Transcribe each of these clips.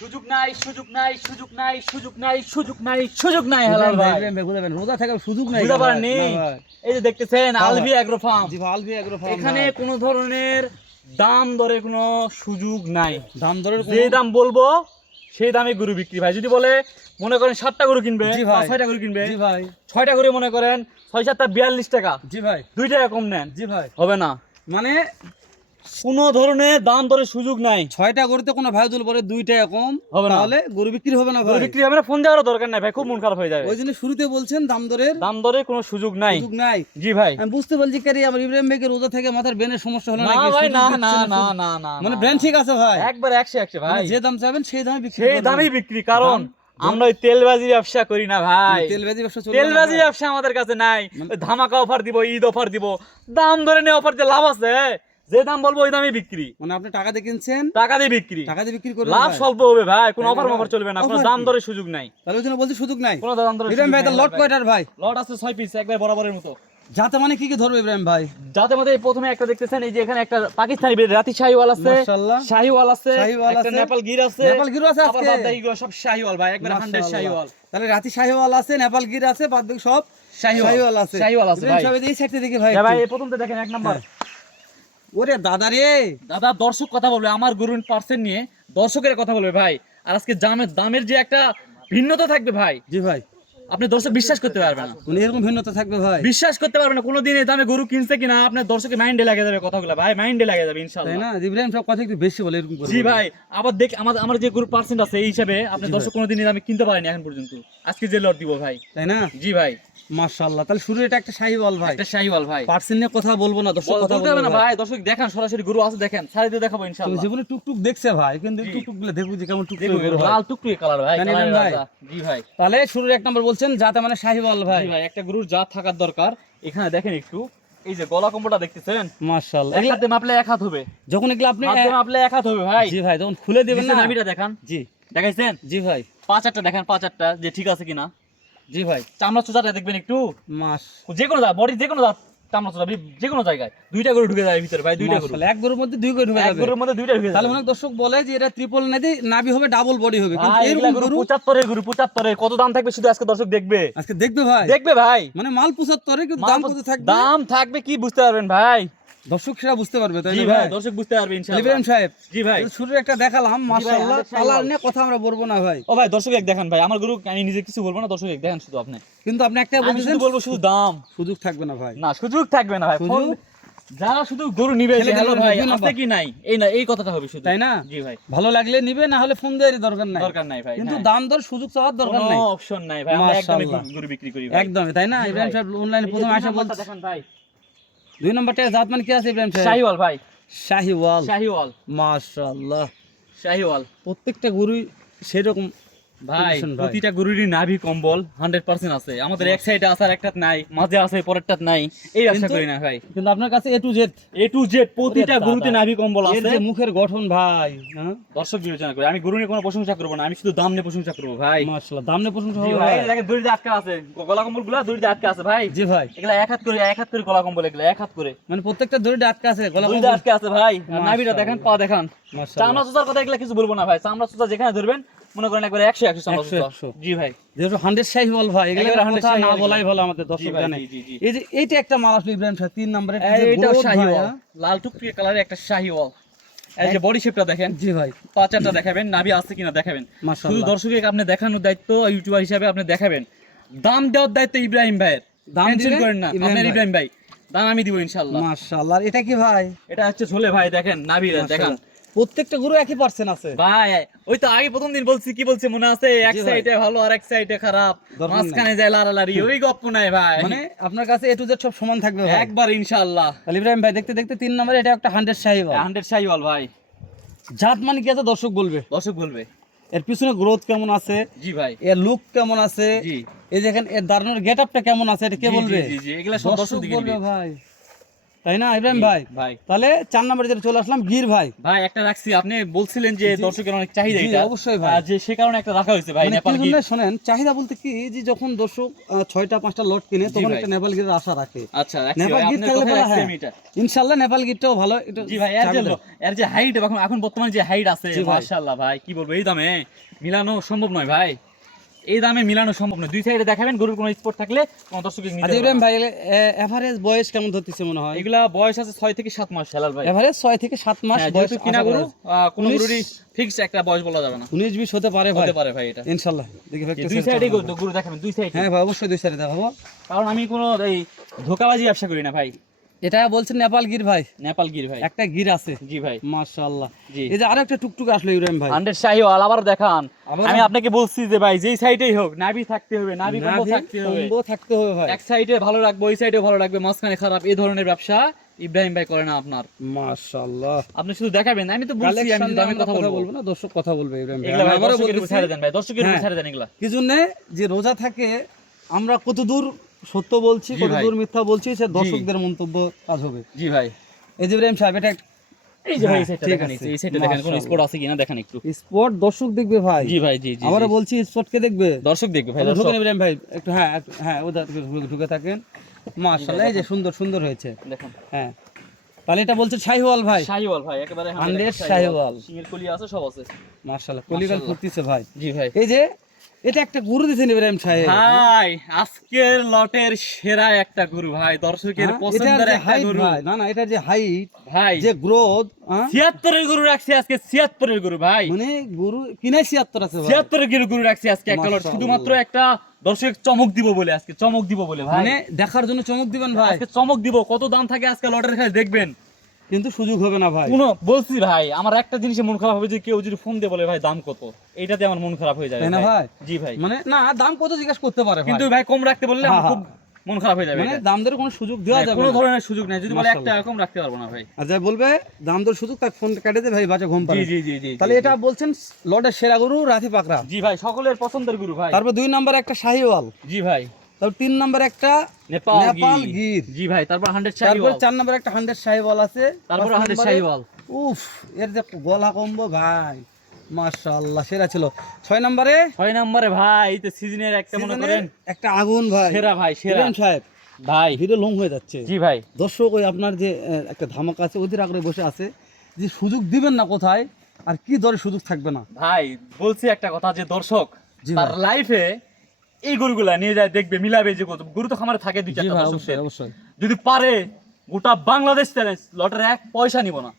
সুযোগ নাই, সুযোগ নাই, সুযোগ নাই, সুযোগ নাই, সুযোগ নাই, সুযোগ নাই। হেলাল ভাই বুঝাবেন রোজা থাকার সুযোগ নাই, বুঝতে পারেননি? এই যে দেখতেছেন আলভি এগ্রো ফার্ম, জি ভাই, আলভি এগ্রো ফার্ম। এখানে কোনো ধরনের দাম দরে কোনো সুযোগ নাই। দাম দরের যে দাম বলবো সেই দামে গরু বিক্রি ভাই। যদি বলে মনে করেন 7টা গরু কিনবে, জি ভাই, 6টা গরু কিনবে, জি ভাই, 6টা গরু মনে করেন 6-7টা 42 টাকা, জি ভাই, 2 টাকা কম নেন, জি ভাই, হবে না। মানে কোনো ধরনের দাম দরে সুযোগ নাই। 6টা গরুতে কোনো ভাইজুল পরে 2 টাকা কম হবে না, তাহলে গরু বিক্রি হবে না গরু ভাই। বিক্রি হবে না, ফোন দেওয়ার দরকার নাই ভাই, খুব মন খারাপ হয়ে যাবে। ওই জন্য শুরুতে বলছেন দাম দরের কোনো সুযোগ নাই। সুযোগ নাই। জি ভাই, আমি বুঝতে বলছি কারি আমার ইব্রাহিম ভাইকে রোজা থেকে মাথার ব্রেনের সমস্যা হলো না নাকি? ভাই, সুযোগ না দিচ্ছেন না না, না না না, মানে ব্রেন ঠিক আছে ভাই, একবার 100 ভাই, মানে যে দাম চাইবেন সেই দামে বিক্রি সেই করবেন। দামেই বিক্রি। কারণ আমরা ওই তেলবাজি ব্যবসা করি না ভাই, তেলবাজি ব্যবসা চলবে না তেলবাজি ভাই। ব্যবসা আমাদের কাছে নাই। ওই ধামাকা অফার দিব, ঈদ অফার দিব, দাম ধরে নিয়ে অফার দিয়ে লাভ আছে? যে দাম বলবো ওই দামই বিক্রি। মানে আপনি টাকা দিয়ে কিনছেন, টাকা দিয়ে বিক্রি, টাকা দিয়ে বিক্রি করবেন লাভ ভাই। স্বল্প হবে ভাই, কোনো তাই না অফার ভাই? অফার চলবে না, কোনো Offer দাম কি? দরে সুযোগ নাই। তাহলে ওই জন্য বলছি সুযোগ নাই। কোনো দাম দরে ইব্রাহিম ভাই তার লট কয়টার ভাই? লট আছে 6 পিস, একবার বরাবরের মতো। যাতে মানে কি কি ধরবে ইব্রাহিম ভাই? যাতে মধ্যে প্রথমে একটা দেখতেছেন, এই যে এখানে একটা পাকিস্তানি রাতি শাহিওয়াল আছে, মাশাআল্লাহ, শাহিওয়াল আছে, শাহিওয়াল একটা আছে, নেপাল গির আছে, নেপাল গিরও আছে আবার আজকে। বাদ বাকি সব শাহিওয়াল ভাই, একবার 100 মাশাআল্লাহ। শাহিওয়াল। তাহলে রাতি শাহিওয়াল আছে, নেপাল গির আছে, বাদ বাকি সব শাহিওয়াল আছে। শাহিওয়াল আছে ইব্রাহিম ভাই। সাহেব এই সাইডে দেখি ভাই। হ্যাঁ ভাই, একটু। এই প্রথমটা দেখেন 1 নাম্বার। ওরে দাদা রে, দাদা দর্শক কথা বলবে আমার গরুর পার্সেন্ট নিয়ে, দর্শকের কথা বলবে ভাই। আর আজকে দামের যে একটা ভিন্নতা থাকবে ভাই, জি ভাই, আপনি দর্শক বিশ্বাস করতে পারবে না, মানে এরকম ভিন্নতা থাকবে ভাই, বিশ্বাস করতে পারবে না কোনোদিন এই দামে গরু কিনছে কিনা। আপনার দর্শকের মাইন্ডে লাগে যাবে কথাগুলো ভাই, মাইন্ডে লাগে যাবে তাই ইনশাআল্লাহ। না? ইব্রাহিম সাহেব কথা একটু বেশি বলে এরকম করে জি বলে। ভাই, আবার দেখ আমার যে গরুর পার্সেন্ট আছে এই হিসাবে আপনার দর্শক কোনোদিন এই দামে কিনতে পারেনি এখন পর্যন্ত। আজকে যে লট দিব ভাই, তাই না? জি ভাই, মাশাআল্লাহ, তাহলে শুরু এটা একটা শাহিওয়াল ভাই। একটা শাহিওয়াল ভাই। পার্সেন্ট নিয়ে কথা বলবো না, দর্শক কথা বলতে হবে বলবো না ভাই, দর্শক দেখেন সরাসরি গরু আছে, দেখেন সারি দিয়ে দেখাবো তুমি ইনশাআল্লাহ। জীবনে টুকটুক দেখছে ভাই, কিন্তু জি। টুকটুক গুলো দেখো যে কেমন টুকটুক দেখুন বের হয়। লাল টুকটুকে কালার ভাই, জানেন কালারের ভাই? রাজা। জি ভাই, তাহলে শুরুর 1 নম্বর বলছেন যাতে মানে শাহিওয়াল ভাই। জি ভাই, একটা গরুর জাত থাকার দরকার। এখানে দেখেন একটু, এই যে গলা কম্বলটা দেখতেছেন, মাশাআল্লাহ, এক হাতে মাপলে 1 হাত হবে, যখন এগুলো আপনি হাতে মাপলে 1 হাত হবে ভাই। জি ভাই, যখন খুলে দিবেন না, নামিটা দেখান, জি দেখাইছেন জি ভাই, 5-8টা দেখেন, 5-8টা যে ঠিক আছে কিনা। জি ভাই, চামড়া চোজাটা দেখবেন একটু, মাস যে কোনো বডি যে কোনো চামড়া চোজা যে কোনো জায়গায় 2টা গরু ঢুকে যায় ভিতরে ভাই, 2টা গরু, মাশাআল্লাহ, এক গরুর মধ্যে 2 গরু ঢুকে এক যাবে। গরুর মধ্যে 2টা ঢুকে তাহলে যাবে। অনেক দর্শক বলে যে এটা ট্রিপল নাভি হবে, ডাবল বডি হবে, কিন্তু ভাই, এগুলা এরকম গরু গরু 75 গরু, 75 কত দাম থাকবে শুধু আজকে দর্শক দেখবে, আজকে দেখবে ভাই, দেখবে ভাই। মানে মাল 75 কিন্তু দাম কত থাকবে দাম থাকবে কি বুঝতে পারবেন ভাই। দর্শক সেটা বুঝতে পারবে, তাই জি না ভাই, ভাই? দর্শক বুঝতে পারবে ইনশাআল্লাহ। ইব্রাহিম সাহেব, জি ভাই, শুরু একটা দেখালাম মাশাআল্লাহ, আমাদের কালার শাহিওয়াল। নিয়ে কথা আমরা বলবো না ভাই, ও ভাই দর্শক এক দেখেন ভাই, আমার গরু আমি নিজে কিছু বলবো না, দর্শক এক দেখেন শুধু আপনি। কিন্তু আপনি একটা আমি বলছেন শুধু বলবো শুধু দাম, সুযোগ থাকবে না ভাই, না সুযোগ থাকবে না ভাই। সুযোগ? ফোন যারা শুধু গরু নিবে যে ছেলেদের হ্যালো মধ্যে ভাই 2 আছে নাম্বার। কি নাই, এই না এই কথাটা হবে শুধু, তাই না? জি ভাই, ভালো লাগলে নিবে, না হলে ফোন দেওয়ারই দরকার নাই, দরকার নাই ভাই, কিন্তু হ্যাঁ। দাম দর সুযোগ চাওয়ার দরকার কোনো নাই, অপশন নাই ভাই, আমরা একদমই মাশাআল্লাহ। গরু বিক্রি করি ভাই। একদমই, তাই না? জি ইব্রাহিম ভাই। সাহেব অনলাইনে এই যে প্রথম দুই আসা নাম্বারটা বলছে দেখেন ভাই, 2 নম্বরটা জাত মানে কি আছে ইব্রাহিম সাহেব? শাহিওয়াল ভাই, শাহিওয়াল, শাহিওয়াল, মাশাআল্লাহ, শাহিওয়াল প্রত্যেকটা গরুই সেরকম ভাই। Position ভাই। প্রতিটা গরুরই নাভি কম্বল 100% আছে, আমাদের এক সাইডে আছে আর একটাত নাই, মাঝে আছে পরেরটাত নাই, এই ব্যবসা কিন্তু- করি না ভাই। কিন্তু আপনার কাছে A to Z A to Z প্রতিটা ওরে গরুতে দাদা। নাভি কম্বল এর আছে। যে মুখের গঠন ভাই, হ্যাঁ দর্শক বিবেচনা করে, আমি গরু নিয়ে কোনো প্রশংসা করবো না, আমি শুধু দাম নিয়ে প্রশংসা করবো ভাই। মাশাআল্লাহ, দাম নিয়ে প্রশংসা জি হবে ভাই, ভাই। এই দেখেন দড়িতে আটকা আছে, গলা কম্বল গুলা দড়িতে আটকা আছে ভাই। জি ভাই, এগুলা এক হাত করে গলা কম্বল, এগুলা এক হাত করে মানে প্রত্যেকটা দড়িতে আটকা আছে, গলা দড়িতে আটকা আছে ভাই। আর নাভিটা মাশাআল্লাহ। দেখেন, পা দেখান, মাশাআল্লাহ, চামড়া চোচার কথা এগুলা কিছু বলবো না ভাই, চামড়া চোচা যেখানে ধরবেন মনে করেন একবার 100 চামড়া 100 চোচা। জি ভাই, যেহেতু 100 শাহিওয়াল ভাই, এগুলো একেবারে 100 কথা না শাহিওয়াল বলাই ভালো আমাদের জি দর্শক ভাই, জানে। জি, জি, জি। এই যে এইটা একটা মাল আসলো ইব্রাহিম সাহেব 3 নম্বরে, এইটাও শাহিওয়াল, লাল টুকটুকে কালারের একটা শাহিওয়াল। এই যে বডি শেপটা দেখেন, জি ভাই, 5-8টা দেখাবেন, নাভি আছে কিনা দেখাবেন। শুধু মাশাআল্লাহ, দর্শককে আপনি দেখানোর দায়িত্ব ইউটিউবার হিসাবে, আপনি দেখাবেন। দাম দেওয়ার দায়িত্ব ইব্রাহিম ভাইয়ের, দাম টেনশন দিবে করেন না, আপনার ইব্রাহিম ভাই, দাম আমি দিব ইনশাআল্লাহ। মাশাআল্লাহ। আর এটা কি ভাই? এটা হচ্ছে ঝোলে ভাই, দেখেন নাভি দেখান মাশাআল্লাহ। প্রত্যেকটা গরু একই পার্সেন্ট আছে ভাই। ওই তো আগে প্রথম দিন বলছি, কি বলছি মনে আছে, এক জি ভাই। সাইডে ভালো আর এক সাইডে খারাপ, দরকার নাই। মাঝখানে যায় লাড়ালাড়ি, ওই গপ্প নাই ভাই, মানে আপনার কাছে A to Z সব সমান থাকবে ভাই। একবার ইনশাআল্লাহ। তাহলে ইব্রাহিম ভাই দেখতে দেখতে 3 নম্বরে এটা একটা 100 শাহিওয়াল। 100 শাহিওয়াল ভাই, জাত মানে কি আছে দর্শক বলবে, দর্শক বলবে। এর পিছনে গ্রোথ কেমন আছে, জি ভাই, এর লুক কেমন আছে, জি এই দেখেন এর দাঁড়ানোর গেটআপটা কেমন আছে, এটা কে জি, বলবে? জি, জি, এগুলা সব দর্শক দিকে বলবে নিবে। ভাই। তাই না ইব্রাহিম ভাই? ভাই তাহলে 4 নম্বরে যেটা চলে আসলাম গির ভাই। ভাই একটা রাখছি, আপনি বলছিলেন যে দর্শকের অনেক চাহিদা জি, এটা, অবশ্যই ভাই। যে সে কারণে একটা রাখা হয়েছে ভাই মানে নেপাল কি গির। জন্য শোনেন, চাহিদা বলতে কি যে যখন দর্শক 6টা 5টা লট কিনে তখন ভাই। একটা নেপাল গিরের আশা রাখে। আচ্ছা রাখছি নেপাল ভাই, গির আপনার থাকলে কথায় বলা রাখছি হ্যাঁ আমি এটা। ইনশাআল্লাহ নেপাল গিরটাও ভালো এটা। জি ভাই, এর যে হাইট এখন এখন বর্তমানে যে হাইট আছে জি ভাই। মাশাআল্লাহ ভাই, কি বলবো, এই দামে মিলানো সম্ভব নয় ভাই, এই দামে মিলানো সম্ভব নয়। দুই সাইডে দেখাবেন, গরুর কোনো স্পট থাকলে কোন দর্শকের নিতে আচ্ছা হবে ইব্রাহিম না। ভাই এভারেজ বয়স কেমন ধরতেছে মনে হয়? এগুলা বয়স আছে 6 থেকে 7 মাস হেলাল ভাই। এভারেজ 6 থেকে 7 মাস হ্যাঁ, বয়স যেহেতু কিনা আশা গরু, করা যায়। কোনো 19 গরুরই ফিক্স একটা বয়স বলা যাবে না, 19-20 হতে পারে ভাই, হতে পারে ভাই এটা। ইনশাআল্লাহ। দেখি ভাই দুই সাইডে গরু দেখাবেন, দুই সাইডে। হ্যাঁ ভাই অবশ্যই দুই সাইডে দেখাবো। কারণ আমি কোনো এই ধোকাবাজি ব্যবসা করি না ভাই। এটা বলছেন নেপাল গির ভাই, নেপাল গির ভাই। একটা গির আছে জি ভাই। মাশাআল্লাহ। জি। এই যে আরো একটা টুকটুক আসলো ইব্রাহিম ভাই, 100 শাহিওয়াল আবার দেখান। আবারও? আমি আপনাকে বলছি যে ভাই যেই সাইডেই হোক নাভি থাকতে হবে, নাভি কম্বো নাভি থাকতে হবে। কম্বো থাকতে হবে ভাই। এক সাইডে ভালো রাখবো, ওই সাইডে ভালো রাখবে, মাঝখানে খারাপ, এই ধরনের ব্যবসা ইব্রাহিম ভাই করে না আপনার। মাশাআল্লাহ। আপনি শুধু দেখাবেন, আমি তো বলছি আমি কালেকশন শুধু আমি আমরা কথা কথা বলবো। বলবো না, দর্শক কথা বলবে ইব্রাহিম ভাই। এগুলা ভাই আবারও দর্শকের উপর বলতেছি, ছেড়ে দেন ভাই, দর্শকের উপর হ্যাঁ। ছেড়ে দেন এগুলা। কি জন্য যে রোজা থাকে আমরা কতদূর সত্য বলছি জি ভাই। কতদূর মিথ্যা বলছি সে দর্শকদের মন্তব্য কাজ হবে। জি ভাই। এই যে ইব্রাহিম সাহেব এটা এই যে ভাই হ্যাঁ, এই সাইডটা ঠিক দেখেন, আছে। এই সাইডটা দেখেন কোন মাশাআল্লাহ। স্পট আছে কিনা দেখেন একটু। স্পট দর্শক দেখবে ভাই। জি ভাই, জি জি। আবারও জি। বলছি স্পট কে দেখবে? দর্শক দেখবে ভাই, তাহলে দর্শক। ঢুকেন ইব্রাহিম ভাই একটু, হ্যাঁ হ্যাঁ ওটা ঢুকে থাকেন। মাশাআল্লাহ এই যে সুন্দর সুন্দর হয়েছে। দেখেন হ্যাঁ তাহলে এটা বলছে শাহিওয়াল ভাই, শাহিওয়াল ভাই, একেবারে 100 শাহিওয়াল। সিংহের কলি আছে, সব আছে। মাশাআল্লাহ কলিগাল মাশাআল্লাহ। ফুটতেছে ভাই। জি ভাই। এই যে এটা একটা গরু দিয়েছেন ইব্রাহিম সাহেব, ভাই আজকের লটের সেরা একটা গরু ভাই, দর্শকের হ্যাঁ, এটার পছন্দের যে একটা হাইট গরু ভাই, না না এটা যে হাইট ভাই। যে গ্রোথ 76 এর গরু রাখছি আজকে, 76 এর গরু ভাই, মানে গরু কিনে 76 আছে ভাই। 76 এর গরু রাখছি আজকে একটা লট, মাশাআল্লাহ। শুধুমাত্র একটা দর্শক চমক দিব বলে, আজকে চমক দিব বলে ভাই, মানে দেখার জন্য চমক দিবেন ভাই, আজকে চমক দিব। কত দাম থাকে আজকে লটের, খালি দেখবেন। কিন্তু সুযোগ হবে না ভাই। কোনো বলছি ভাই, আমার একটা জিনিসে মন খারাপ হবে যে কেউ যদি ফোন দিয়ে বলে ভাই দাম কত, এইটাতে আমার মন খারাপ হয়ে যাবে তাই না ভাই? জি ভাই। মানে না দাম কত জিজ্ঞাসা করতে পারে ভাই, কিন্তু ভাই কম রাখতে বললে আমার হ্যাঁ, খুব মন খারাপ হয়ে যাবে। মানে এটা। দাম দরের কোনো সুযোগ দেওয়া হ্যাঁ, যাবে কোনো না। ধরনের সুযোগ নাই, যদি বলে 1 মাশাআল্লাহ। টাকা কম রাখতে পারবো না ভাই। আর যাই বলবে দাম দর সুযোগ তার ফোন কেটে দে ভাই, বাচ্চা ঘুম জি পারে। জি জি জি। তাহলে জি, এটা বলছেন লটের সেরা গরু রাতি পাকড়া। জি ভাই, সকলের পছন্দের গরু ভাই। তারপর 2 নম্বর একটা শাহিওয়াল, জি ভাই। তারপর 3 নম্বর একটা নেপাল নেপাল গির। গির, জি ভাই, তারপর 100 তারপর শাহিওয়াল, 4 নম্বর একটা 100 শাহিওয়াল আছে, তারপর 5 100 নম্বরে- শাহিওয়াল। উফ এর যে গলা কম্বো ভাই মাশাআল্লাহ সেরা ছিল। 6 নম্বরে 6 নম্বরে ভাই, এই তো সিজনের একটা মনে করেন একটা আগুন ভাই, সেরা ভাই, সেরা ইব্রাহিম সাহেব ভাই। ভিডিও লং হয়ে যাচ্ছে। জি ভাই। দর্শক ওই আপনার যে একটা ধামাকা আছে ওদের আগ্রহে বসে আছে যে সুযোগ দিবেন না কোথায় আর কি দরে সুযোগ থাকবে না। ভাই বলছি একটা কথা, যে দর্শক জি তার ভাই। লাইফে এই গরুগুলা নিয়ে যায়, দেখবে মিলাবে, যে গরু তো খামারে থাকে 2-4টা জি ভাই দর্শকদের, অবশ্যই অবশ্যই। যদি পারে গোটা বাংলাদেশ চ্যালেঞ্জ, লটের 1 পয়সা নিব না,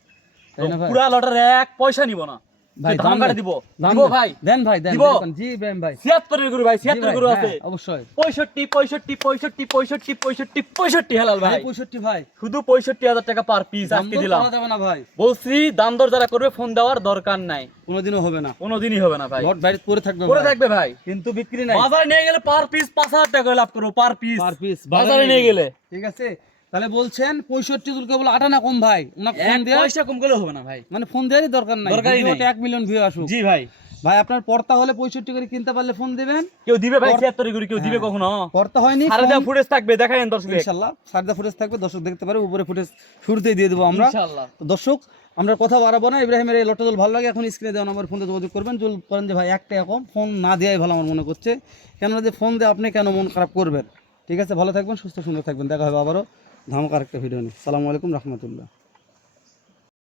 তাই না ভাই? পুরা লটের 1 পয়সা নিব না ভাই দাম দাম কাটে দেন, দিব, দাম দিব দেন। ভাই, দেন ভাই দেন দিব। দেখুন। জি ইব্রাহিম ভাই 76 এর গরু ভাই, জি 76 ভাই, গরু হ্যাঁ, আছে, অবশ্যই 65 হেলাল ভাই, 65 ভাই শুধু 65,000 টাকা পার পিস দাম আজকে দর দিলাম। করা যাবে না ভাই, বলছি দাম দর যারা করবে ফোন দেওয়ার দরকার নাই, কোনোদিনও হবে না। কোনোদিনই হবে না ভাই, লট বাইরে পড়ে থাকবে করে ভাই। থাকবে ভাই। কিন্তু বিক্রি নাই বাজারে নিয়ে গেলে পার পিস 5,000 টাকা লাভ করবো, পার পিস পার পিস বাজারে নিয়ে গেলে। ঠিক আছে তাহলে বলছেন 65 তুলকে বলে 8 না কম ভাই, ওনাকে ফোন 1 দেয়া পয়সা কম গেলে হবে না ভাই। মানে ফোন দেওয়ারই দরকার নাই, দরকারই ভিডিওতে নাই। 1 মিলিয়ন ভিউ আসুক জি ভাই। ভাই। আপনার পর্তা হলে 65 করে কিনতে পারলে ফোন দিবেন, কেউ দিবে ভাই পর- 76 করে, কেউ দিবে হ্যাঁ। কখনো? পর্তা হয়নি সারা দেওয়া ফুটেজ থাকবে, দেখায়েন দর্শক ইনশাআল্লাহ সারদা ফুটেজ থাকবে, দর্শক দেখতে পারে, উপরে ফুটেজ শুরুতেই দিয়ে দেবো আমরা। ইনশাআল্লাহ। তো দর্শক আমরা কথা বাড়াবো না, ইব্রাহিমের এই লটটা ভালো লাগে এখন স্ক্রিনে দেওয়া নাম্বার ফোনে যোগাযোগ করবেন। যদি করেন যে ভাই 1 টাকা কম, ফোন না দেওয়াই ভালো আমার মনে করছে, কেননা যে ফোন দিয়ে আপনি কেন মন খারাপ করবেন। ঠিক আছে, ভালো থাকবেন, সুস্থ সুন্দর থাকবেন, দেখা হবে আবারও ধামাকার একটা ভিডিও নিয়ে। আসসালামু আলাইকুম রহমতুল্লাহ।